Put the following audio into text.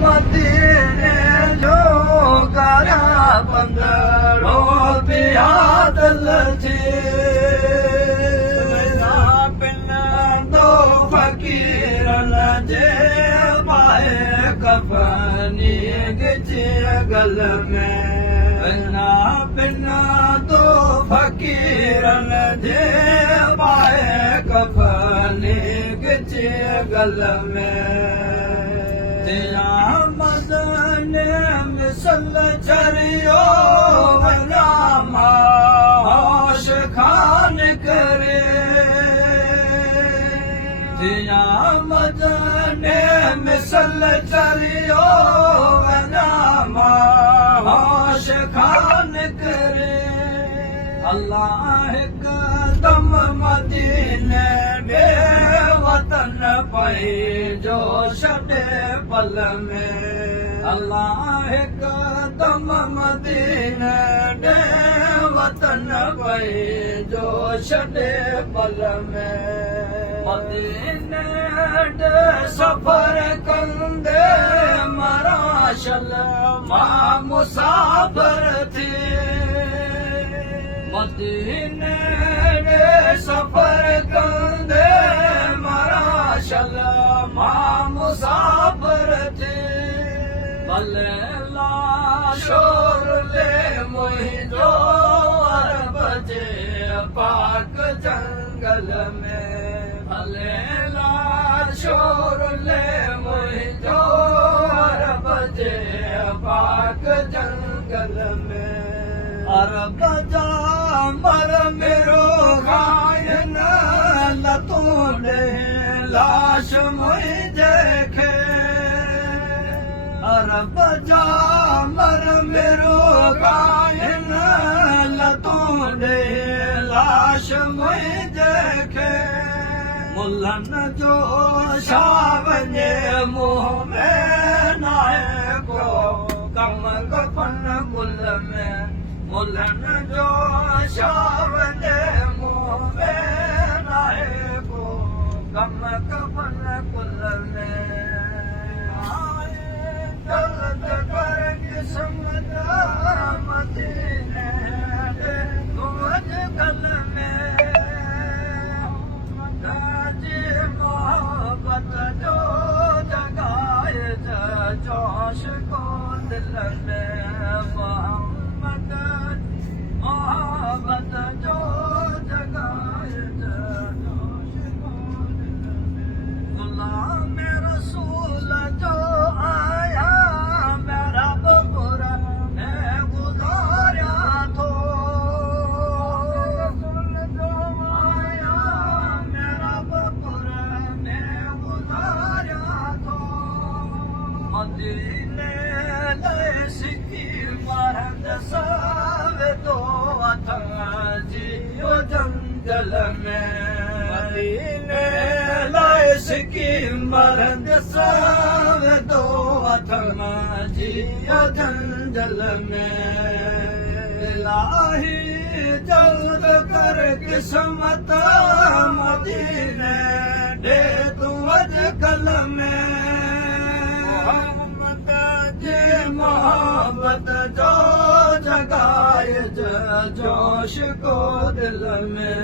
मदीने जो करा बंदरो पिया दिल जी बिना दो फकीरन जे पाए कफनी गिचे गल में बिना दो फकीरन जे पाए कफनी गिचे गल में मदने मिसल चरियो वनामा होश खान करे जिया मदने मिसल चरियो वनामा होश खान करे अल्लाह कदम मदीने बे वतन पे जो छॾे पल में अल्लाह कदम मदीने ॾे वतन पे जो छॾे पल में मदीने ॾे सफ़र कंदे मराशल मां मुसाफ़िर थी मदीने ॾे सफ़र कंदे मराशल मां मुसाफ़िर थी भले लाशोर ले मुंहिंजो अरब जे पाक जंगल में भले लाशोर ले मुंहिंजो अरब जे पाक जंगल में अरब जा मर मेरो खाइन लतूं ॾे लाश मुंहिंजे खे अरब जा मर मेरो खाइन लतूं ॾे लाश मुंहिंजे खे मुल्हनि जो छा वञे मुंहं में नाहे को कम कफन गुल में मुल्हनि जो छा वञे मुंहं में नाहे को कम कफन गुल में जल्द कर क़िस्मत मदीने ॾे तूं अॼुकल्ह में जी मोहबत जो जगाए जोश को दिल में मोहब्बत जो जगाए जोश को दिल में गुलाम रसूल जो आया मेरा बबुर मैं गुजारा थो रसूल जो आया मेरा बबुर मैं गुजारा थो मदीने ले सिकी मरद सावे तो जियो जंगल में मदीने लाए सिकी मरद सावे दो अथमा जियो जंगल में इलाही जल्द कर क़िस्मत मदीने ॾे तूं अॼुकल्ह में मोहब्बत जो जगाए जोश को दिल में।